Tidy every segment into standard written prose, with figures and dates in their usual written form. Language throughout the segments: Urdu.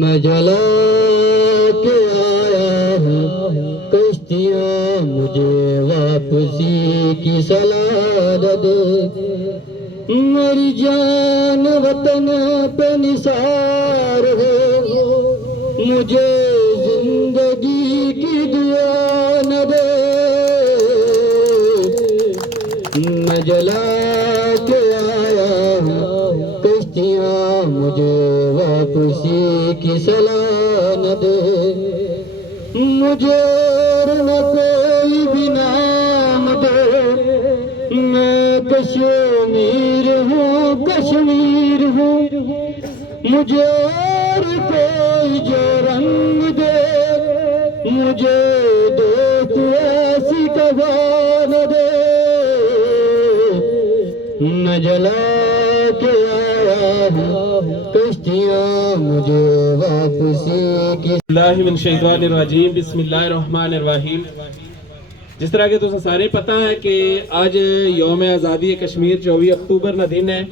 میں جلا کے آیا ہوں کشتیاں مجھے واپسی کی صلاح دے، میری جان وطن پہ نثار ہو، مجھے زندگی کی دعا نہ دے، میں جلا کے آیا ہوں کشتیاں مجھے واپسی کی صلاح نہ دے، مجھے نہ کوئی بھی نام دے، میں کشمیر ہوں کشمیر ہوں، مجھے اور کوئی جو رنگ دے، مجھے دوست ایسی کبھا نہ دے، میں جلا کے آیا ہوں کشتیاں مجھے واپسی کی۔ اللہ من الشیطان الرجیم، بسم اللہ الرحمن الرحیم۔ جس طرح کہ تساں سارے پتہ ہے کہ آج یوم آزادی کشمیر 24 اکتوبر نہ دن ہے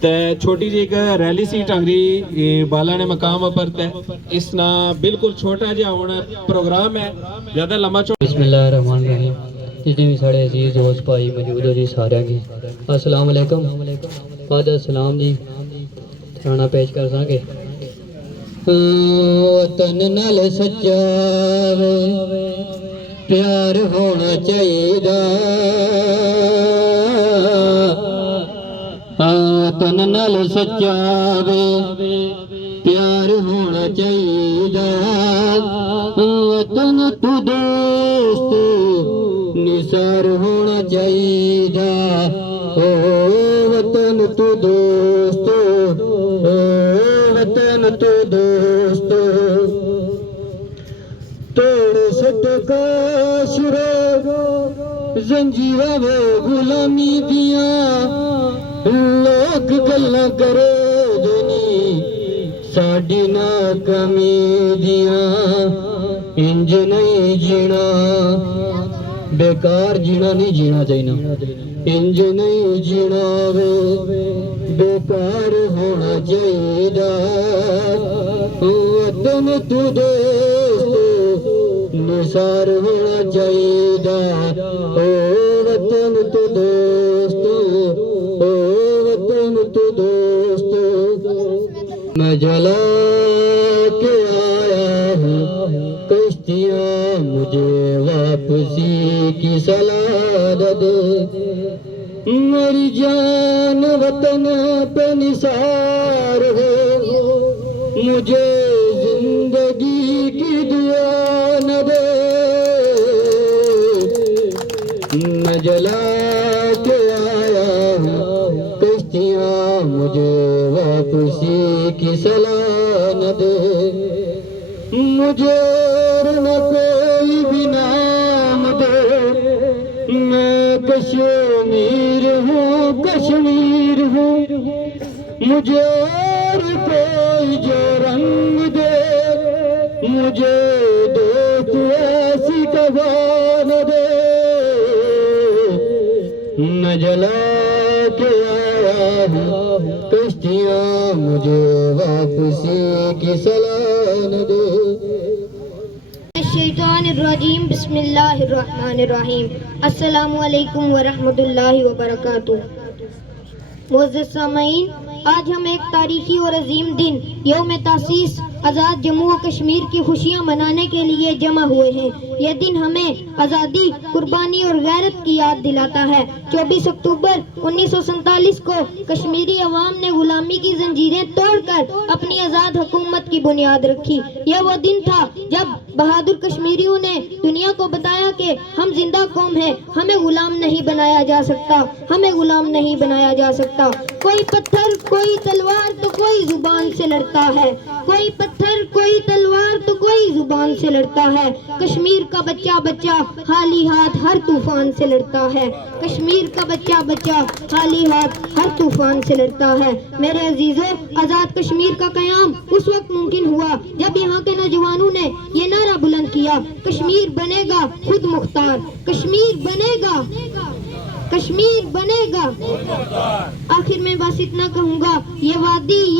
تے چھوٹی جی ایک ریلی سی ٹانگری بالا نے مقام پر تے اس نا بالکل چھوٹا جہا ہونا پروگرام ہے، زیادہ لمبا چھوٹا۔ بسم اللہ الرحمن الرحیم۔ جتنے بھی سارے عزیز دوست بھائی موجود ہو جی سارے کی السلام علیکم۔ بعد السلام جی تھرانا پیش کر سکے۔ وطن نال سچا پیار ہونا چاہیے، وطن نال سچا پیار ہونا چاہیے، وطن تو دوست نثار ہونا چاہیے، او وطن تو دوست، او وطن تو دوست، توڑ سٹ کا شروع زنجیرہ وہ غلامی دیاں، لوگ گلاں کرے دنی ساڈی ناکامی دیاں، انج نہیں جینا، بیکار جینا نہیں جینا چاہیے، انج نہیں جینا وے بیکار ہونا چاہیے، وطن تو دوست نثار ہونا چاہیے، او وطن تو دوست، او وطن تو دوست، میں جلا کے آیا ہوں کشتیاں مجھے واپسی کی صلاح دے، میری جان وطن پہ نثار ہو، مجھے زندگی کی دعا نہ دے، میں جلا کے آیا ہوں کشتیاں مجھے واپسی کی صلاح نہ دے، مجھے نہ کوئی بھی نام دے، میں کشمیر ہوں کشمیر ہوں، مجھے اور کوئی جو رنگ دے، مجھے دوست ایسی کبھا نہ دے، میں جلا کے آیا ہوں کشتیاں مجھے واپسی کی صلاح نہ دے۔ الشیطان الرجیم، بسم اللہ الرحمن الرحیم۔ السلام علیکم ورحمۃ اللہ وبرکاتہ۔ معزز سامعین، آج ہم ایک تاریخی اور عظیم دن یوم تاسیس آزاد جموں و کشمیر کی خوشیاں منانے کے لیے جمع ہوئے ہیں۔ یہ دن ہمیں آزادی، قربانی اور غیرت کی یاد دلاتا ہے۔ 24 اکتوبر 1947 کو کشمیری عوام نے غلامی کی زنجیریں توڑ کر اپنی آزاد حکومت کی بنیاد رکھی۔ یہ وہ دن تھا جب بہادر کشمیریوں نے دنیا کو بتایا کہ ہم زندہ قوم ہیں، ہمیں غلام نہیں بنایا جا سکتا، ہمیں غلام نہیں بنایا جا سکتا۔ کوئی پتھر، کوئی تلوار تو کوئی زبان سے لڑتا ہے، کوئی پتھر، کوئی تلوار تو کوئی زبان سے لڑتا ہے۔ کشمیر کا بچہ بچہ خالی ہاتھ ہر طوفان سے لڑتا ہے، کشمیر کا بچہ بچہ خالی ہاتھ ہر طوفان سے لڑتا ہے۔ میرے عزیزوں، آزاد کشمیر کا قیام اس وقت ممکن ہوا جب یہاں کے نوجوانوں نے یہ نعرہ بلند کیا، کشمیر بنے گا خود مختار، کشمیر بنے گا، کشمیر بنے گا۔ آخر میں بس اتنا کہوں گا، یہ وادی،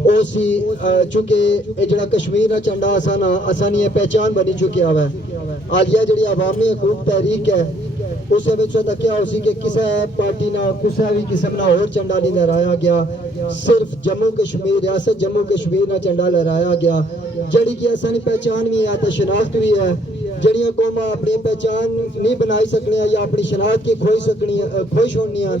ਉਹ ਸੀ ਚੁੱਕੇ ਇਹ ਜਿਹੜਾ ਕਸ਼ਮੀਰ ਦਾ ਝੰਡਾ ਅਸਾਨੀ ਪਹਿਚਾਨ ਬਣੀ ਚੁੱਕਿਆ ਵਾ। ਹਾਲੀਆ ਜਿਹੜੀ ਆਵਾਮੀ ਹਕੂਕ ਤਹਿਰੀਕ ਹੈ ਉਸ ਵਿੱਚ ਤਾਂ ਕਿਹਾ ਹੋ ਸੀ ਕਿ ਕਿਸੇ ਪਾਰਟੀ ਨਾਲ ਕਿਸੇ ਵੀ ਕਿਸਮ ਦਾ ਹੋਰ ਝੰਡਾ ਨਹੀਂ ਲਹਿਰਾਇਆ ਗਿਆ, ਸਿਰਫ ਜੰਮੂ ਕਸ਼ਮੀਰ ਰਿਆਸਤ ਜੰਮੂ ਕਸ਼ਮੀਰ ਦਾ ਝੰਡਾ ਲਹਿਰਾਇਆ ਗਿਆ, ਜਿਹੜੀ ਕਿ ਅਸਾਨੀ ਪਹਿਚਾਨ ਵੀ ਹੈ ਤੇ ਸ਼ਨਾਖਤ ਵੀ ਹੈ। ਜਿਹੜੀਆਂ ਕੌਮਾਂ ਆਪਣੀ ਪਹਿਚਾਨ ਨਹੀਂ ਬਣਾਈ ਸਕਣੀਆਂ ਜਾਂ ਆਪਣੀ ਸ਼ਨਾਖਤ ਕੀ ਖੋਇਸ਼ ਹੋਣੀ ਹੈ,